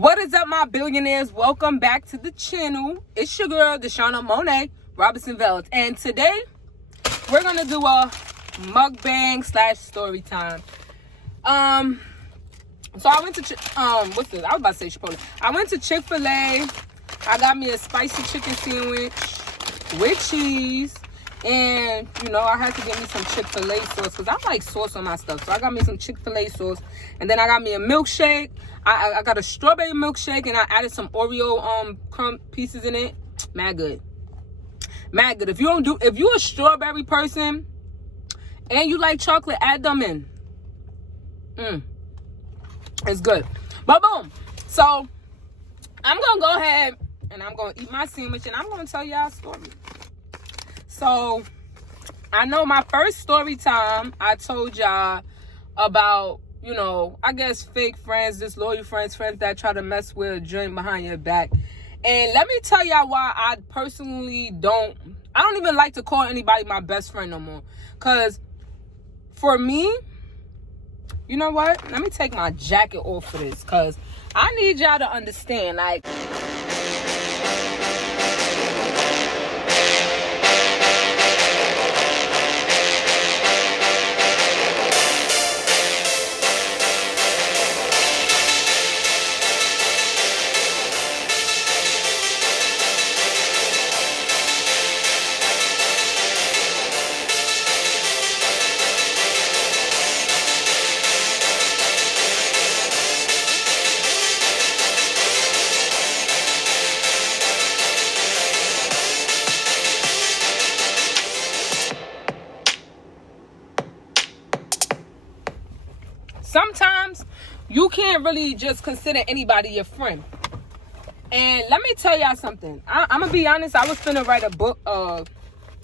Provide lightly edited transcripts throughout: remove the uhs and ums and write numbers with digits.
What is up, my billionaires? Welcome back to the channel. It's your girl, Deshauna Monet Robinson Veld. And today, we're going to do a mukbang / story time. So I went to, I was about to say Chipotle. I went to Chick-fil-a. I got me a spicy chicken sandwich with cheese. And, I had to get me some Chick-fil-A sauce because I like sauce on my stuff. So I got me some Chick-fil-A sauce. And then I got me a milkshake. I got a strawberry milkshake and I added some Oreo crumb pieces in it. Mad good. Mad good. If you're a strawberry person and you like chocolate, add them in. It's good. But boom. So I'm going to go ahead and I'm going to eat my sandwich and I'm going to tell y'all a story. So, I know my first story time, I told y'all about, I guess fake friends, disloyal friends that try to mess with a joint behind your back. And let me tell y'all why I personally don't even like to call anybody my best friend no more. Because for me, you know what? Let me take my jacket off for this. Because I need y'all to understand, like... Sometimes you can't really just consider anybody your friend. And let me tell y'all something. I'm going to be honest. I was finna write a book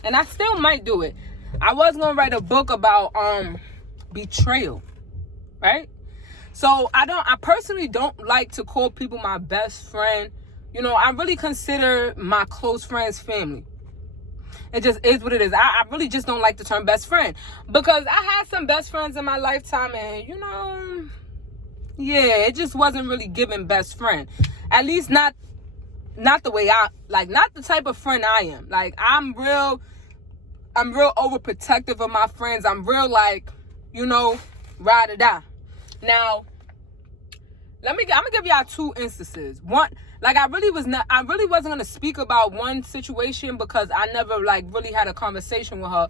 and I still might do it. I was going to write a book about betrayal. Right? So I personally don't like to call people my best friend. I really consider my close friends family. It just is what it is. I really just don't like the term best friend. Because I had some best friends in my lifetime and, it just wasn't really giving best friend. At least not the way not the type of friend I am. Like, I'm real overprotective of my friends. I'm real ride or die. Now, I'm gonna give y'all two instances. One, I really wasn't gonna speak about one situation because I never really had a conversation with her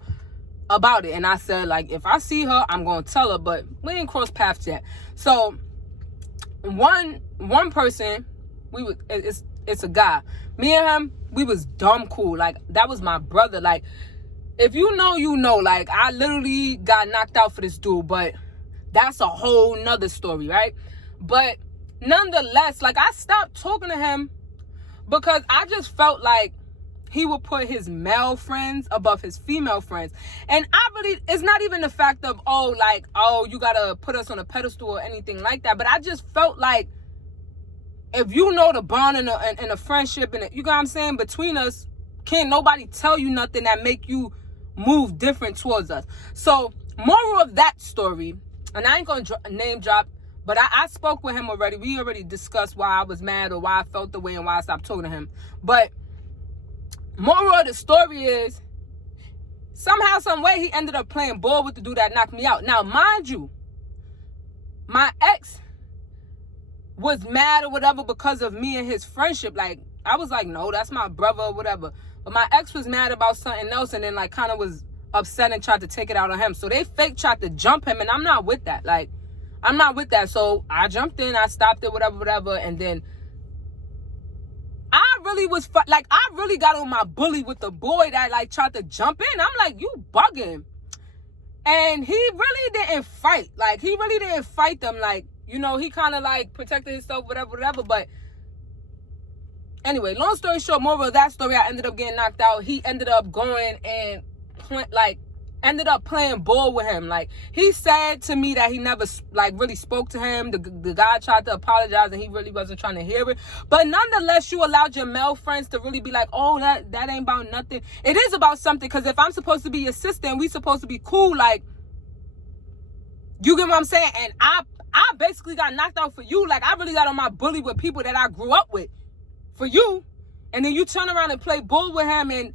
about it. And I said, if I see her, I'm gonna tell her, but we ain't crossed paths yet. So one person, it's a guy. Me and him, we was dumb cool. That was my brother. If you know, I literally got knocked out for this dude, but that's a whole nother story, right? But nonetheless, I stopped talking to him because I just felt like he would put his male friends above his female friends. And it's not even the fact of, you gotta put us on a pedestal or anything like that. But I just felt like if you know the bond and a friendship and you know what I'm saying, between us, can't nobody tell you nothing that make you move different towards us. So, moral of that story, and I ain't gonna name drop, but I spoke with him already. We already discussed why I was mad or why I felt the way and why I stopped talking to him. But moral of the story is, somehow, some way, he ended up playing ball with the dude that knocked me out. Now, mind you, my ex was mad or whatever because of me and his friendship. I was like, no, that's my brother or whatever. But my ex was mad about something else and then kind of was upset and tried to take it out on him. So they fake tried to jump him and I'm not with that. I'm not with that. So I jumped in, I stopped it, whatever. And then I really was, I really got on my bully with the boy that, tried to jump in. I'm like, you bugging. And he really didn't fight. He really didn't fight them. He kind of, protected himself, whatever. But anyway, long story short, moral of that story, I ended up getting knocked out. He ended up going and, ended up playing ball with him. He said to me that he never really spoke to him. The guy tried to apologize and he really wasn't trying to hear it. But nonetheless, you allowed your male friends to really be like, oh, that ain't about nothing. It is about something, because if I'm supposed to be your sister and we supposed to be cool, you get what I'm saying? And I basically got knocked out for you. Like, I really got on my bully with people that I grew up with for you. And then you turn around and play bull with him. And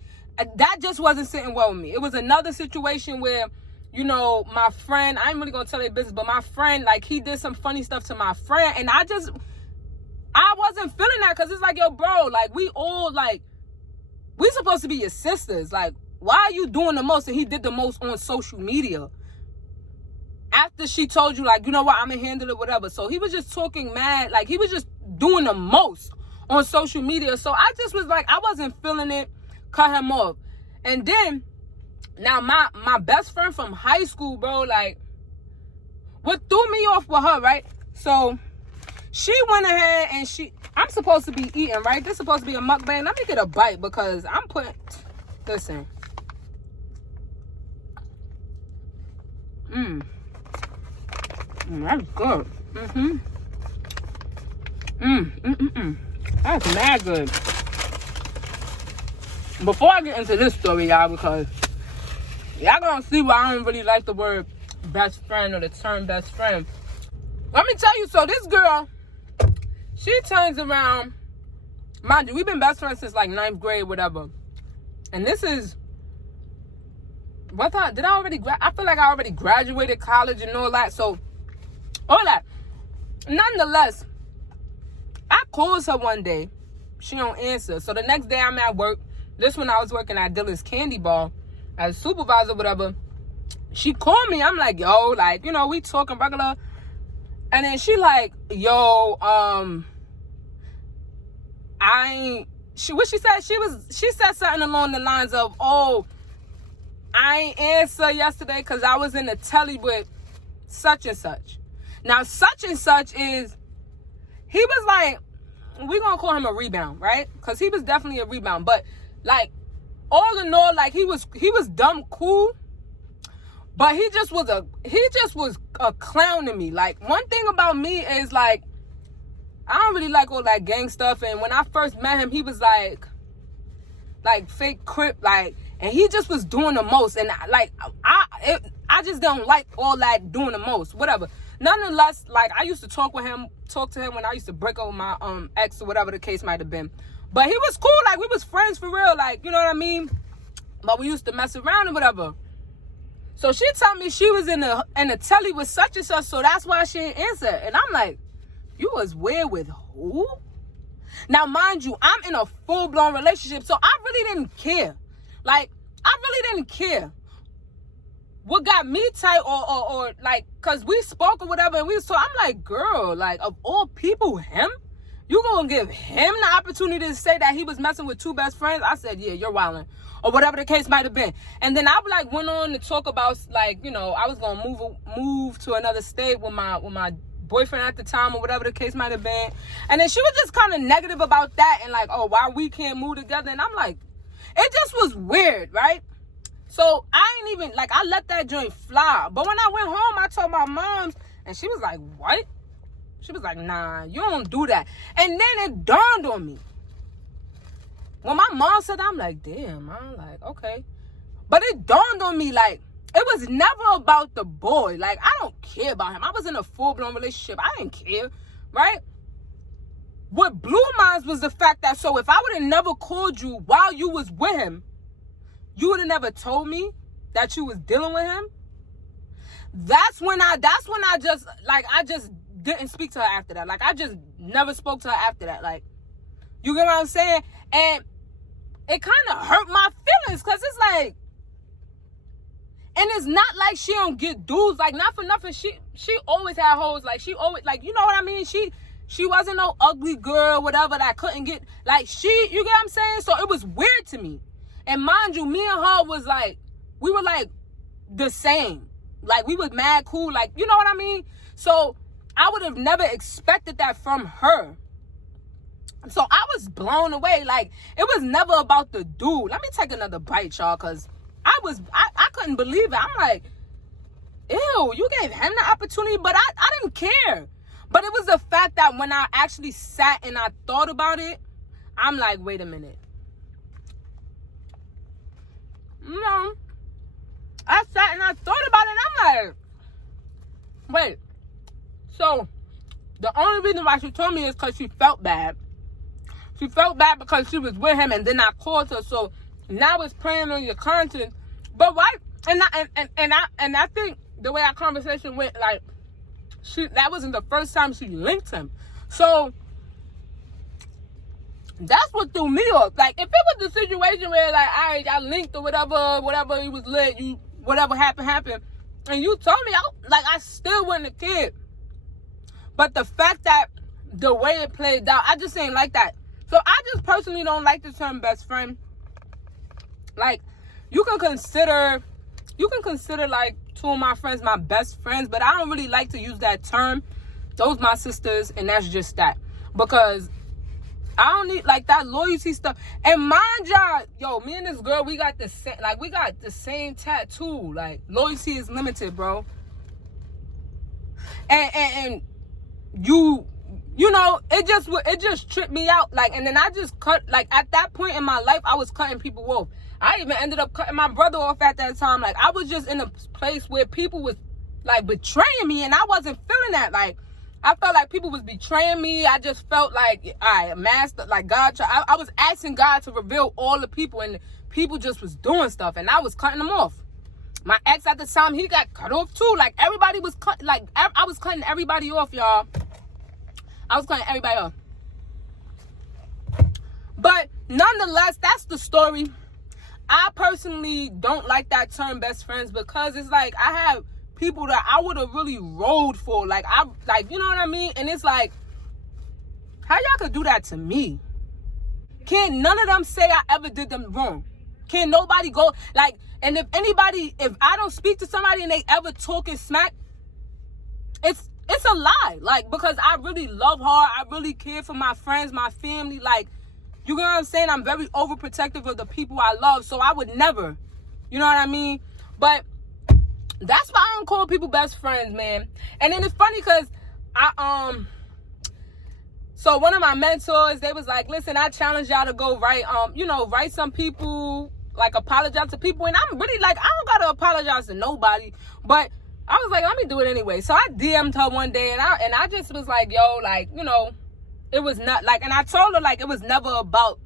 that just wasn't sitting well with me. It was another situation where, you know, my friend, I ain't really going to tell their business, but my friend, like, he did some funny stuff to my friend. And I wasn't feeling that, because it's like, yo, bro, like, we all, like, we supposed to be your sisters. Like, why are you doing the most? And he did the most on social media. After she told you, like, you know what, I'm going to handle it, whatever. So he was just talking mad. Like, he was just doing the most on social media. So I just was like, I wasn't feeling it. Cut him off. And then, now my best friend from high school, bro, like, what threw me off with her, right? So she went ahead and I'm supposed to be eating, right? This is supposed to be a mukbang. Let me get a bite, because I'm putting, listen. That's good. That's mad good. Before I get into this story, y'all, because y'all gonna see why I don't really like the word best friend or the term best friend. Let me tell you, so this girl, she turns around. Mind you, we've been best friends since like 9th grade, whatever. And this is, I feel like I already graduated college and all that. So, all that. Nonetheless, I calls her one day. She don't answer. So the next day I'm at work. This one I was working at Dylan's Candy Bar as a supervisor, whatever. She called me. I'm like, yo, like, you know, we talking regular. And then she like, yo, what she said? She said something along the lines of, oh, I ain't answer yesterday because I was in the telly with such and such. Now, such and such is, he was like, we gonna call him a rebound, right? Because he was definitely a rebound. But, like, all in all, like, he was dumb cool. But he just was a clown to me. Like, one thing about me is, like, I don't really like all that gang stuff. And when I first met him, he was like fake Crip, like, and he just was doing the most. And I just don't like all that doing the most, whatever. Nonetheless, like, I used to talk to him when I used to break up with my ex or whatever the case might have been. But he was cool, like, we was friends for real, like, you know what I mean? But we used to mess around and whatever. So she told me she was in the telly with such and such, so that's why she didn't answer. And I'm like, you was weird with who? Now, mind you, I'm in a full-blown relationship, so I really didn't care. Like, I really didn't care. What got me tight or like, because we spoke or whatever, and we was talking, I'm like, girl, like, of all people, him? You gonna give him the opportunity to say that he was messing with two best friends? I said, yeah, you're wilding. Or whatever the case might have been. And then I like went on to talk about, like, you know, I was gonna move to another state with my boyfriend at the time or whatever the case might have been. And then she was just kind of negative about that and like, oh, why we can't move together? And I'm like, it just was weird, right? So I ain't even, like, I let that joint fly. But when I went home, I told my moms, and she was like, what? She was like, nah, you don't do that. And then it dawned on me. When my mom said that, I'm like, damn, I'm like, okay. But it dawned on me, like, it was never about the boy. Like, I don't care about him. I was in a full-blown relationship. I didn't care, right? What blew minds was the fact that, so if I would have never called you while you was with him, you would have never told me that you was dealing with him. That's when I just didn't speak to her after that. Like, I just never spoke to her after that. Like, you get what I'm saying? And it kind of hurt my feelings, because it's like, and it's not like she don't get dudes. Like, not for nothing, she always had hoes. Like, she always, like, you know what I mean? She wasn't no ugly girl, whatever, that couldn't get, like, you get what I'm saying? So it was weird to me. And mind you, me and her was like, we were like the same. Like, we was mad cool, like, you know what I mean? So I would have never expected that from her. So I was blown away. Like, it was never about the dude. Let me take another bite, y'all, because I couldn't believe it. I'm like, ew, you gave him the opportunity, but I didn't care. But it was the fact that when I actually sat and I thought about it, I'm like, wait a minute. You know, I sat and I thought about it, and I'm like, wait. So the only reason why she told me is because she felt bad. She felt bad because she was with him, and then I called her. So now it's preying on your conscience. But why? And I think the way our conversation went, like, that wasn't the first time she linked him. So that's what threw me off. Like, if it was the situation where, like, all right, I linked or whatever, he was lit, whatever happened, and you told me, I still wouldn't have cared. But the fact that the way it played out, I just ain't like that. So I just personally don't like the term best friend. Like, you can consider like two of my friends my best friends, but I don't really like to use that term. Those my sisters, and that's just that. Because I don't need like that loyalty stuff. And mind y'all, yo, me and this girl, we got the same tattoo. Like, loyalty is limited, bro. And you know, it just tripped me out. Like, and then I just cut, like, at that point in my life, I was cutting people off. I even ended up cutting my brother off at that time. Like, I was just in a place where people was, like, betraying me, and I wasn't feeling that. Like, I felt like people was betraying me. I just felt like, master, like, God, I was asking God to reveal all the people, and people just was doing stuff, and I was cutting them off. My ex at the time, he got cut off too. Like, everybody was cut, like, I was cutting everybody off, y'all. I was cutting everybody off. But nonetheless, that's the story. I personally don't like that term best friends, because it's like, I have people that I would have really rolled for. Like, you know what I mean? And it's like, how y'all could do that to me? Can't none of them say I ever did them wrong? Can nobody go, like, and if I don't speak to somebody and they ever talking smack, it's a lie. Like, because I really love her. I really care for my friends, my family. Like, you know what I'm saying? I'm very overprotective of the people I love. So I would never, you know what I mean? But that's why I don't call people best friends, man. And then it's funny because so one of my mentors, they was like, listen, I challenge y'all to go write some people, like, apologize to people. And I'm really like, I don't got to apologize to nobody. But I was like, let me do it anyway. So I DM'd her one day, and I just was like, yo, like, you know, it was not like, and I told her, like, it was never about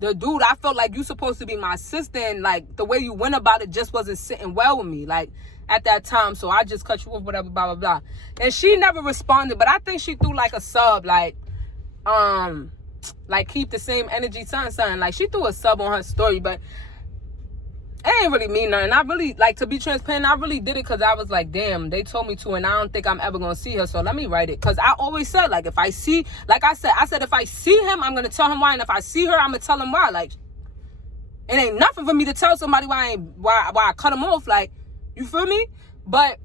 the dude. I felt like you supposed to be my sister, and, like, the way you went about it just wasn't sitting well with me, like, at that time. So I just cut you off, whatever, blah, blah, blah. And she never responded, but I think she threw, like, a sub, like, keep the same energy, something. Like, she threw a sub on her story, but it ain't really mean nothing. I really, like, to be transparent, I really did it because I was like, damn, they told me to, and I don't think I'm ever going to see her, so let me write it. Because I always said, like, if I see, like I said, if I see him, I'm going to tell him why, and if I see her, I'm going to tell him why. Like, it ain't nothing for me to tell somebody why I cut him off, like, you feel me? But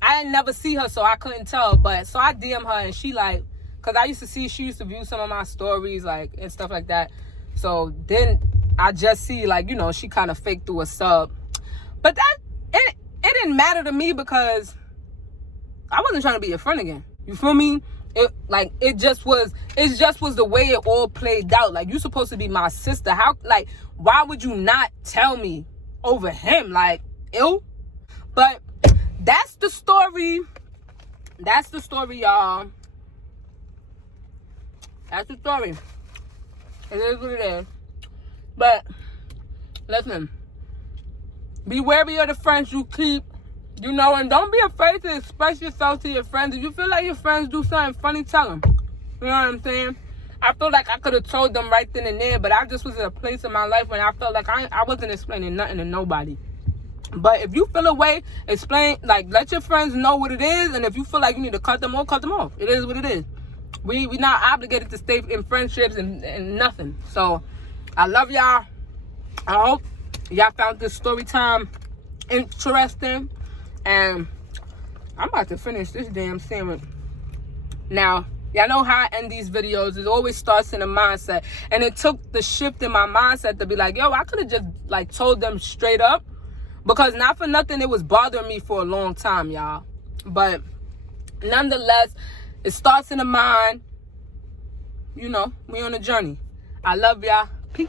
I didn't never see her, so I couldn't tell. But, so I DM her, and she, like, because she used to view some of my stories, like, and stuff like that. So then I just see, like, you know, she kind of faked through a sub. But that, it didn't matter to me, because I wasn't trying to be your friend again. You feel me? It just was the way it all played out. Like, you supposed to be my sister. How, like, why would you not tell me over him? Like, ew. But that's the story. That's the story, y'all. That's the story. It is what it is. But, listen. Be wary of the friends you keep. You know, and don't be afraid to express yourself to your friends. If you feel like your friends do something funny, tell them. You know what I'm saying? I feel like I could have told them right then and there, but I just was in a place in my life when I felt like I wasn't explaining nothing to nobody. But if you feel a way, explain, like, let your friends know what it is, and if you feel like you need to cut them off. It is what it is. We not obligated to stay in friendships and nothing. So, I love y'all. I hope y'all found this story time interesting. And I'm about to finish this damn sandwich. Now, y'all know how I end these videos. It always starts in a mindset. And it took the shift in my mindset to be like, yo, I could have just, like, told them straight up. Because not for nothing, it was bothering me for a long time, y'all. But nonetheless, it starts in the mind. You know, we on a journey. I love y'all. Peace.